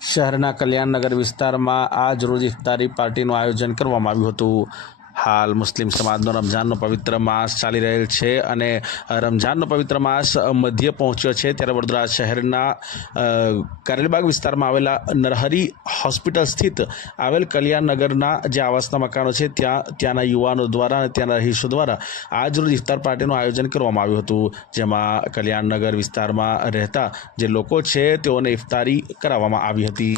શહેરના કલ્યાણનગર વિસ્તારમાં આજ રોજ ઇફતારી પાર્ટીનું આયોજન કરવામાં આવ્યું હતું. હાલ મુસ્લિમ સમાજનો રમઝાનનો પવિત્ર માસ ચાલી રહેલ છે અને રમઝાનનો પવિત્ર માસ મધ્ય પહોંચ્યો છે. ત્યારે વડોદરા શહેરના કારેલીબાગ વિસ્તારમાં આવેલા નરહરી હોસ્પિટલ સ્થિત આવેલ કલ્યાણનગરના જે આવાસના મકાનો છે, ત્યાં, ત્યાંના યુવાનો દ્વારા અને ત્યાંના રહીશો દ્વારા આજ રોજ ઇફતાર પાર્ટીનું આયોજન કરવામાં આવ્યું હતું. જેમાં કલ્યાણનગર વિસ્તારમાં રહેતા જે લોકો છે, તેઓને ઇફતારી કરાવવામાં આવી હતી.